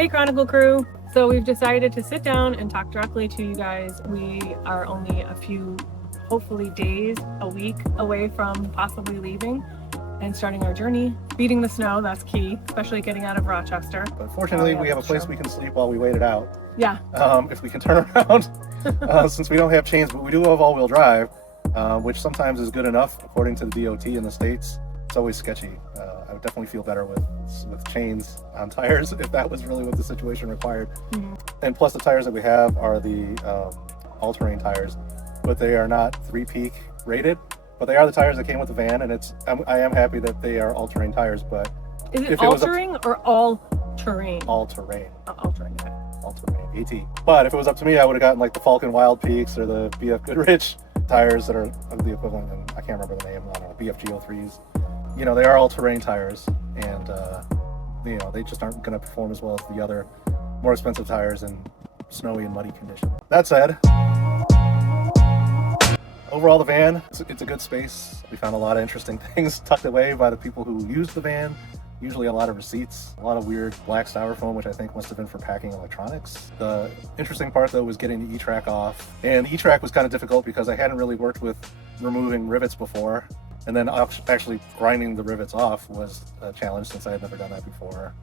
Hey Chronicle crew! So we've decided to sit down and talk directly to you guys. We are only a few, hopefully days, a week away from possibly leaving and starting our journey. Beating the snow, that's key, especially getting out of Rochester. But fortunately, we have a place we can sleep while we wait it out. Yeah. If we can turn around, since we don't have chains, but we do have all-wheel drive, which sometimes is good enough according to the DOT in the States. It's always sketchy. I would definitely feel better with chains on tires if that was really what the situation required. Mm-hmm. And plus the tires that we have are the all-terrain tires, but they are not 3-peak rated, but they are the tires that came with the van, and I am happy that they are all-terrain tires. But is it all-terrain or all-terrain? All-terrain. All-terrain. Okay. All-terrain, AT. But if it was up to me, I would have gotten like the Falcon Wild Peaks or the BF Goodrich tires that are the equivalent, and I can't remember the name, I don't know, BF GO3s. You know, they are all-terrain tires, and you know, they just aren't going to perform as well as the other more expensive tires in snowy and muddy conditions. That said, overall the van, it's a good space. We found a lot of interesting things tucked away by the people who used the van. Usually a lot of receipts, a lot of weird black styrofoam, which I think must have been for packing electronics. The interesting part though was getting the E-track off. And the E-track was kind of difficult because I hadn't really worked with removing rivets before. And then actually grinding the rivets off was a challenge since I had never done that before,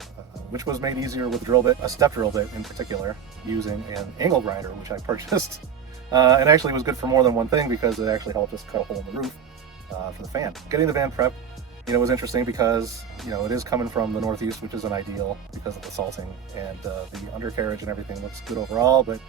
which was made easier with a step drill bit in particular, using an angle grinder, which I purchased. And actually was good for more than one thing because it actually helped us cut a hole in the roof for the fan. Getting the van prepped, you know, was interesting because, you know, it is coming from the Northeast, which isn't ideal because of the salting, and the undercarriage and everything looks good overall, but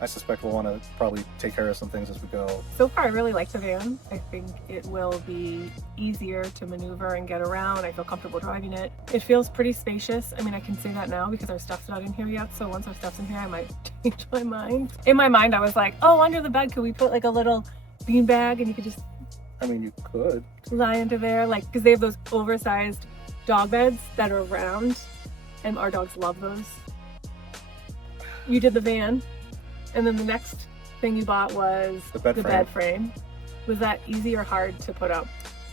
I suspect we'll want to probably take care of some things as we go. So far, I really like the van. I think it will be easier to maneuver and get around. I feel comfortable driving it. It feels pretty spacious. I mean, I can say that now because our stuff's not in here yet. So once our stuff's in here, I might change my mind. In my mind, I was like, oh, under the bed, could we put like a little bean bag and you could just... I mean, you could. Lie into there, like, because they have those oversized dog beds that are round, and our dogs love those. You did the van. And then the next thing you bought was the bed frame. Was that easy or hard to put up?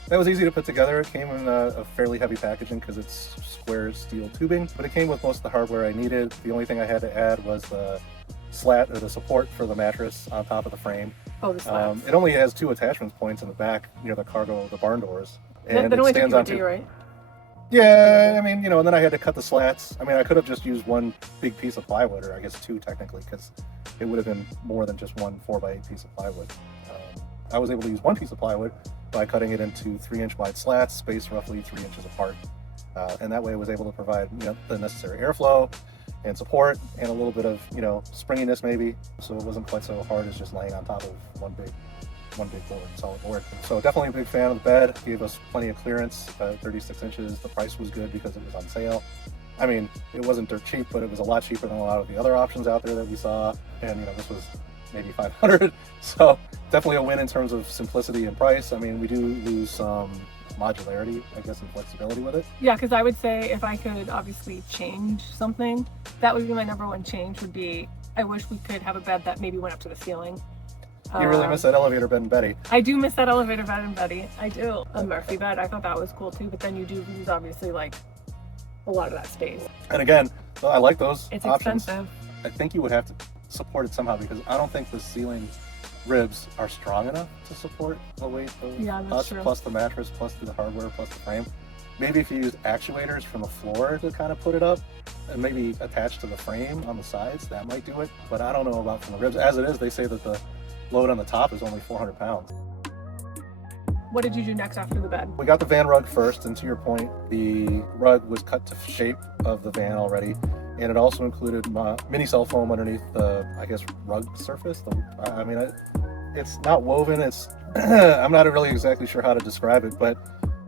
That was easy to put together. It came in a fairly heavy packaging because it's square steel tubing, but it came with most of the hardware I needed. The only thing I had to add was the slat or the support for the mattress on top of the frame. Oh, the slats. It only has 2 attachment points in the back near the barn doors. And that only took you a day, right? Yeah, I mean, you know, and then I had to cut the slats. I mean, I could have just used one big piece of plywood, or I guess 2 technically, because it would have been more than just one 4x8 piece of plywood. I was able to use one piece of plywood by cutting it into 3-inch wide slats, spaced roughly 3 inches apart. And that way I was able to provide, you know, the necessary airflow and support and a little bit of, you know, springiness maybe. So it wasn't quite so hard as just laying on top of one big board, solid board. So definitely a big fan of the bed. Gave us plenty of clearance, 36 inches. The price was good because it was on sale. I mean, it wasn't dirt cheap, but it was a lot cheaper than a lot of the other options out there that we saw. And, you know, this was maybe $500. So definitely a win in terms of simplicity and price. I mean, we do lose some modularity, I guess, and flexibility with it. Yeah, because I would say if I could obviously change something, that would be my number one change, would be I wish we could have a bed that maybe went up to the ceiling. You really miss that elevator bed in Betty. I do miss that elevator bed in Betty. I do. A Murphy bed, I thought that was cool too, but then you do lose obviously like a lot of that space. And again, I like those It's options. expensive. I think you would have to support it somehow because I don't think the ceiling ribs are strong enough to support the weight of us, plus the mattress, plus the hardware, plus the frame. Maybe if you used actuators from the floor to kind of put it up and maybe attach to the frame on the sides, that might do it. But I don't know about from the ribs. As it is, they say that the load on the top is only 400 pounds. What did you do next after the bed? We got the van rug first, and to your point, the rug was cut to shape of the van already, and it also included minicell foam underneath the, I guess, rug surface. I mean, it's not woven. It's I'm not really exactly sure how to describe it, but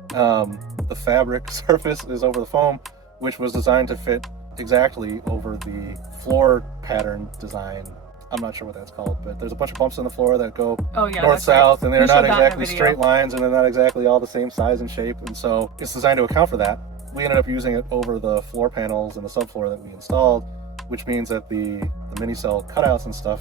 the fabric surface is over the foam, which was designed to fit exactly over the floor pattern design. I'm not sure what that's called, but there's a bunch of bumps in the floor that go north-south, and they're not exactly straight lines, and they're not exactly all the same size and shape, and so it's designed to account for that. We ended up using it over the floor panels and the subfloor that we installed, which means that the minicell cutouts and stuff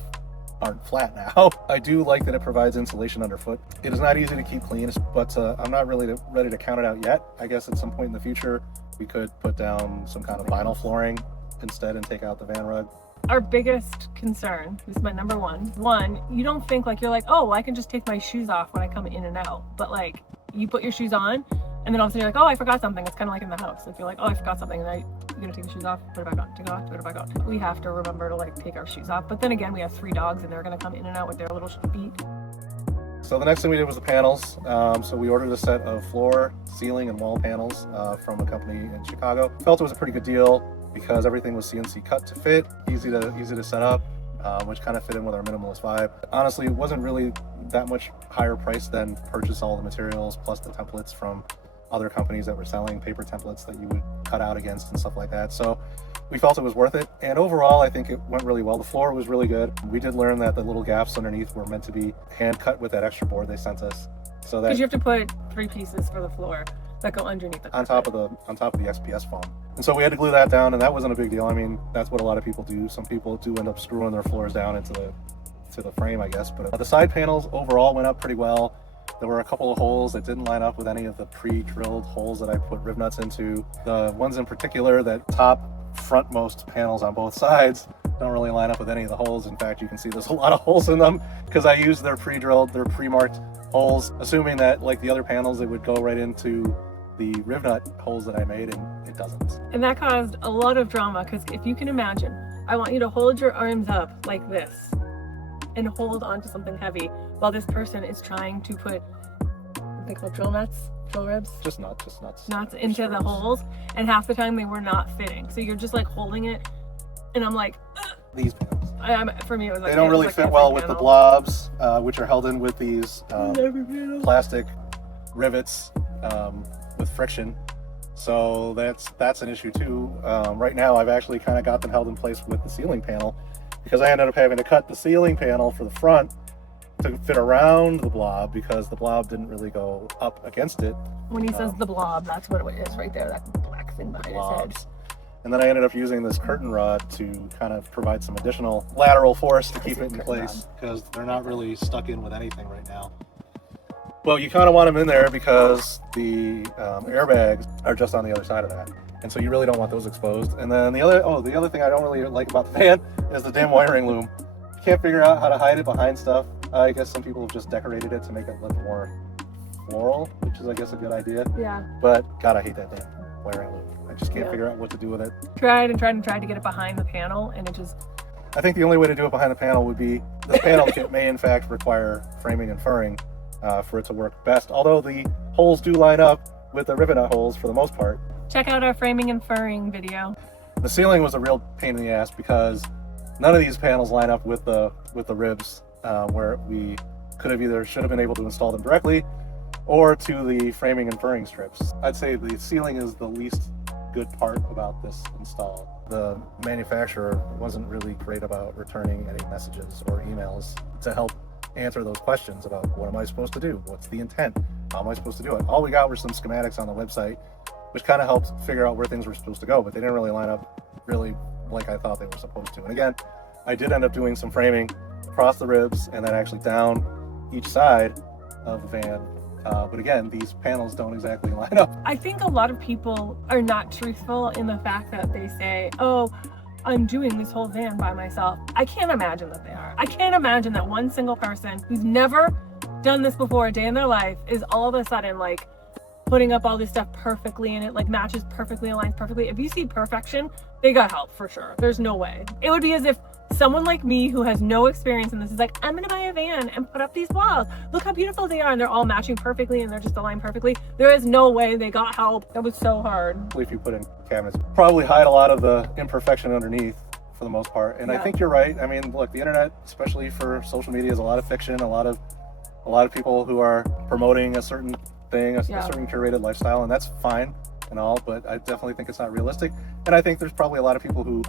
aren't flat now. I do like that it provides insulation underfoot. It is not easy to keep clean, but I'm not really ready to count it out yet. I guess at some point in the future, we could put down some kind of vinyl flooring instead and take out the VanRug. Our biggest concern, this is my number one, you don't think like, you're like, oh, well, I can just take my shoes off when I come in and out. But like, you put your shoes on and then all of a sudden you're like, oh, I forgot something. It's kind of like in the house. Like you're like, oh, I forgot something. And then you're gonna take the shoes off, put it back on, take it off, put it back on. We have to remember to like take our shoes off. But then again, we have 3 dogs and they're gonna come in and out with their little feet. So the next thing we did was the panels. So we ordered a set of floor, ceiling, and wall panels from a company in Chicago. Felt it was a pretty good deal because everything was CNC cut to fit, easy to set up, which kind of fit in with our minimalist vibe. Honestly, it wasn't really that much higher price than purchase all the materials plus the templates from other companies that were selling paper templates that you would cut out against and stuff like that. So we felt it was worth it. And overall, I think it went really well. The floor was really good. We did learn that the little gaps underneath were meant to be hand cut with that extra board they sent us. So that because you have to put 3 pieces for the floor that go underneath the on top of the XPS foam. And so we had to glue that down, and that wasn't a big deal. I mean, that's what a lot of people do. Some people do end up screwing their floors down into the frame, I guess. But the side panels overall went up pretty well. There were a couple of holes that didn't line up with any of the pre-drilled holes that I put rib nuts into. The ones in particular, that top frontmost panels on both sides, don't really line up with any of the holes. In fact, you can see there's a lot of holes in them because I used their pre-drilled, their pre-marked holes, assuming that like the other panels, it would go right into the rib nut holes that I made, and it doesn't. And that caused a lot of drama because if you can imagine, I want you to hold your arms up like this and hold onto something heavy while this person is trying to put, what they call drill ribs? Just nuts. Nuts into the holes, and half the time they were not fitting. So you're just like holding it, and I'm like, ugh. These panels. For me, it was like, they don't really fit well with the blobs, which are held in with these plastic rivets with friction. So that's an issue too. Right now, I've actually kind of got them held in place with the ceiling panel because I ended up having to cut the ceiling panel for the front to fit around the blob because the blob didn't really go up against it. When he says the blob, that's what it is right there, that black thing behind his head. And then I ended up using this curtain rod to kind of provide some additional lateral force to keep it in place because they're not really stuck in with anything right now. Well, you kind of want them in there because the airbags are just on the other side of that. And so you really don't want those exposed. And then the other thing I don't really like about the van is the damn wiring loom. You can't figure out how to hide it behind stuff. I guess some people have just decorated it to make it look more floral, which is, I guess, a good idea. Yeah. But God, I hate that damn wiring loom. I just can't figure out what to do with it. Tried to get it behind the panel, and it just... I think the only way to do it behind the panel would be the panel kit may in fact require framing and furring for it to work best. Although the holes do line up with the rivet nut holes for the most part. Check out our framing and furring video. The ceiling was a real pain in the ass because none of these panels line up with the ribs where we should have been able to install them directly or to the framing and furring strips. I'd say the ceiling is the least good part about this install. The manufacturer wasn't really great about returning any messages or emails to help answer those questions about what am I supposed to do? What's the intent? How am I supposed to do it? All we got were some schematics on the website, which kind of helped figure out where things were supposed to go, but they didn't really line up really like I thought they were supposed to. And again, I did end up doing some framing across the ribs and then actually down each side of the van. But again, these panels don't exactly line up. I think a lot of people are not truthful in the fact that they say, oh, I'm doing this whole van by myself. I can't imagine that they are. I can't imagine that one single person who's never done this before a day in their life is all of a sudden like putting up all this stuff perfectly and it like matches perfectly, aligns perfectly. If you see perfection, they got help for sure. There's no way. It would be as if someone like me who has no experience in this is like, I'm gonna buy a van and put up these walls. Look how beautiful they are. And they're all matching perfectly and they're just aligned perfectly. There is no way they got help. That was so hard. If you put in cabinets, probably hide a lot of the imperfection underneath for the most part. And I think you're right. I mean, look, the internet, especially for social media, is a lot of fiction, a lot of people who are promoting a certain thing, a certain curated lifestyle, and that's fine and all, but I definitely think it's not realistic. And I think there's probably a lot of people who,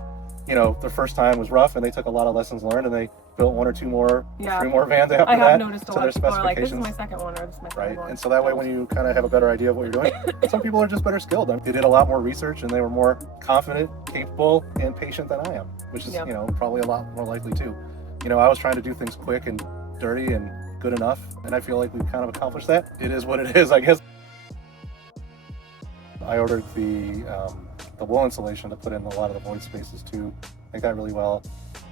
you know, their first time was rough and they took a lot of lessons learned and they built 1 or 2 more, 3 more vans after that. I have noticed a lot of people are like, this is my second one or this is my third one. And so that way when you kind of have a better idea of what you're doing, some people are just better skilled. I mean, they did a lot more research and they were more confident, capable, and patient than I am, which is, you know, probably a lot more likely too. You know, I was trying to do things quick and dirty and good enough, and I feel like we've kind of accomplished that. It is what it is, I guess. I ordered the the wool insulation to put in a lot of the void spaces too. I think that really well.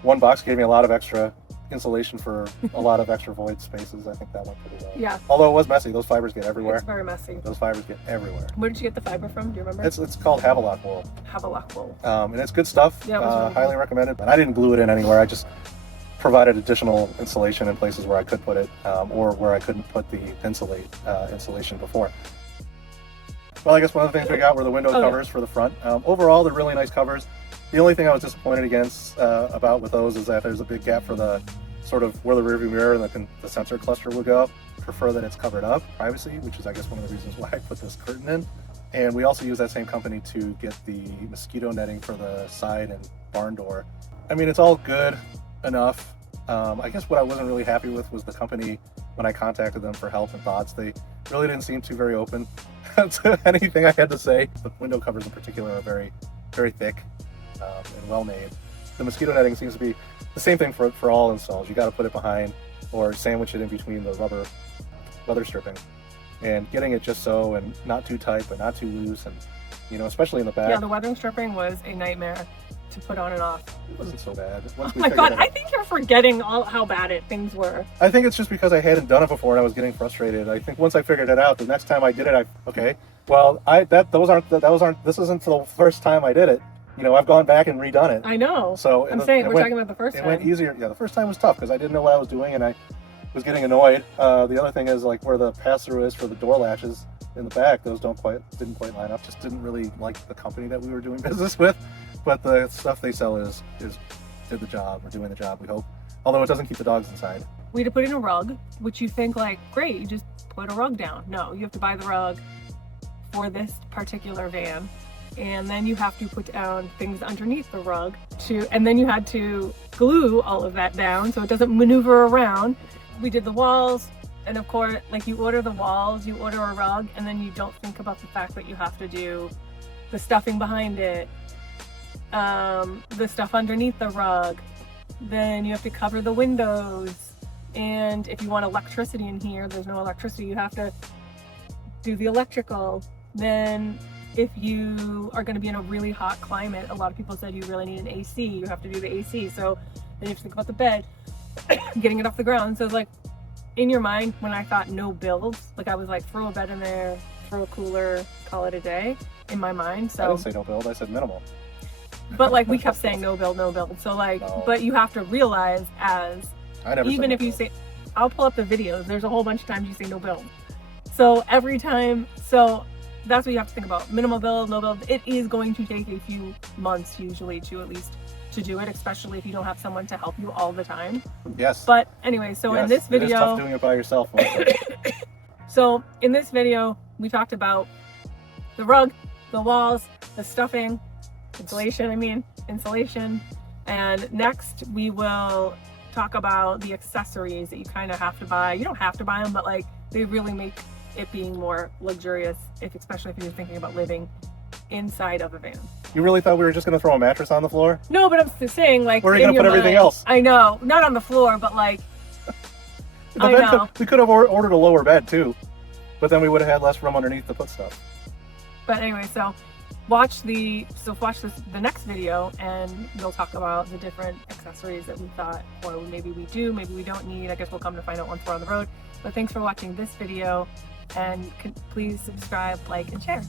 One box gave me a lot of extra insulation for a lot of extra void spaces. I think that went pretty well. Yeah. Although it was messy, those fibers get everywhere. It's very messy. Those fibers get everywhere. Where did you get the fiber from? Do you remember? It's called Havelock Wool. Havelock Wool. And it's good stuff. Yeah, it was really good. Highly recommended. But I didn't glue it in anywhere. I just provided additional insulation in places where I could put it, or where I couldn't put the Thinsulate insulation before. Well, I guess one of the things we got were the window covers for the front. Overall, they're really nice covers. The only thing I was disappointed about with those is that there's a big gap for the sort of where the rearview mirror and the sensor cluster would go. Prefer that it's covered up, privacy, which is I guess one of the reasons why I put this curtain in. And we also use that same company to get the mosquito netting for the side and barn door. I mean, it's all good enough. I guess what I wasn't really happy with was the company when I contacted them for help and thoughts. They really didn't seem too very open to anything I had to say. The window covers in particular are very, very thick and well made. The mosquito netting seems to be the same thing for all installs. You got to put it behind or sandwich it in between the rubber weather stripping, and getting it just so and not too tight but not too loose, and you know, especially in the back. Yeah, the weathering stripping was a nightmare to put on and off. It wasn't so bad. Oh my god, I think you're forgetting all how bad things were. I think it's just because I hadn't done it before and I was getting frustrated. I think once I figured it out, the next time I did it, this isn't the first time I did it. You know, I've gone back and redone it. I know. So I'm saying we're talking about the first time. It went easier. Yeah, the first time was tough because I didn't know what I was doing and I was getting annoyed. The other thing is like where the pass-through is for the door latches in the back, those didn't quite line up. Just didn't really like the company that we were doing business with. But the stuff they sell did the job, or doing the job, we hope. Although it doesn't keep the dogs inside. We had to put in a rug, which you think like, great, you just put a rug down. No, you have to buy the rug for this particular van. And then you have to put down things underneath the rug and then you had to glue all of that down so it doesn't maneuver around. We did the walls, and of course, like you order the walls, you order a rug, and then you don't think about the fact that you have to do the stuffing behind it, the stuff underneath the rug. Then you have to cover the windows, and if you want electricity in here, there's no electricity, you have to do the electrical. Then if you are going to be in a really hot climate, a lot of people said you really need an AC, you have to do the AC. So then you have to think about the bed, getting it off the ground. So it's like, in your mind, when I thought no builds, like I was like, throw a bed in there, throw a cooler, call it a day, in my mind. So I didn't say no build, I said minimal. But like we kept saying no build. So like, No. But you have to realize even if you say, I'll pull up the videos, there's a whole bunch of times you say no build. So every time, so that's what you have to think about. Minimal build, no build. It is going to take a few months usually to do it, especially if you don't have someone to help you all the time. Yes. But anyway, so yes, in this video, it is tough doing it by yourself. so in this video, we talked about the rug, the walls, the stuffing, insulation, and next we will talk about the accessories that you kind of have to buy. You don't have to buy them, but like they really make it being more luxurious, especially if you're thinking about living inside of a van. You really thought we were just going to throw a mattress on the floor? No, but I'm saying like, where are you going to put everything else? I know, not on the floor, but like, I know. We could have ordered a lower bed too, but then we would have had less room underneath to put stuff. But anyway, so watch the next video, and we'll talk about the different accessories that we thought, or maybe we do, maybe we don't need. I guess we'll come to find out once we're on the road. But thanks for watching this video, and please subscribe, like, and share.